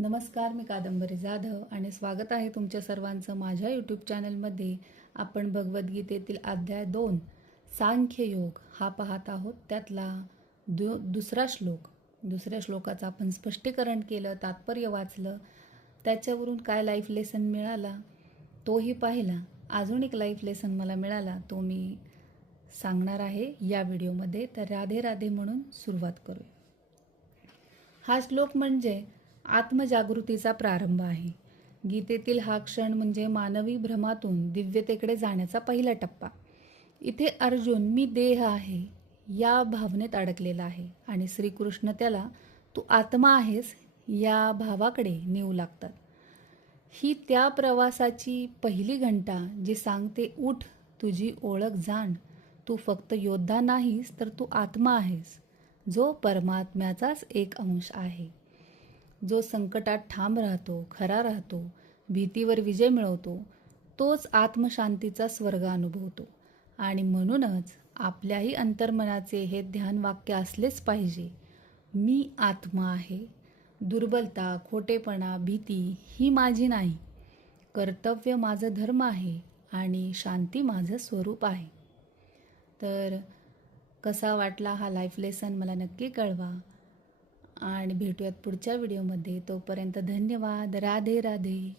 नमस्कार, मी कादंबरी जाधव आणि स्वागत आहे तुमच्या सर्वांचं माझ्या यूट्यूब चॅनलमध्ये. आपण भगवद्गीतेतील अध्याय 2 सांख्ययोग हा पाहत आहोत. त्यातला दुसरा श्लोक, दुसऱ्या श्लोकाचं आपण स्पष्टीकरण केलं, तात्पर्य वाचलं, त्याच्यावरून काय लाईफ लेसन मिळाला तोही पाहिला. अजून एक लाईफ लेसन मला मिळाला, तो मी सांगणार आहे या व्हिडिओमध्ये. तर राधे राधे म्हणून सुरुवात करूया. हा श्लोक म्हणजे आत्मजागृतीचा प्रारंभ आहे. गीतेतील हा क्षण म्हणजे मानवी भ्रमातून दिव्यतेकडे जाण्याचा पहिला टप्पा. इथे अर्जुन मी देह आहे या भावनेत अडकलेला आहे आणि श्रीकृष्ण त्याला तू आत्मा आहेस या भावाकडे नेऊ लागतात. ही त्या प्रवासाची पहिली घंटा जी सांगते, उठ, तुझी ओळख जाण, तू फक्त योद्धा नाहीस तर तू आत्मा आहेस, जो परमात्म्याचाच एक अंश आहे, जो संकटात ठाम राहतो, खरा राहतो, भीतीवर विजय मिळवतो, तोच आत्मशांतीचा स्वर्ग अनुभवतो. आणि म्हणूनच आपल्याही अंतर्मनाचे हे ध्यान वाक्य असलेच पाहिजे, मी आत्मा आहे. दुर्बलता, खोटेपणा, भीती ही माझी नाही. कर्तव्य माझं धर्म आहे आणि शांती माझं स्वरूप आहे. तर कसा वाटला हा लाईफ लेसन मला नक्की कळवा आणि भेटूयात पुढच्या व्हिडिओमध्ये. तोपर्यंत धन्यवाद. राधे राधे.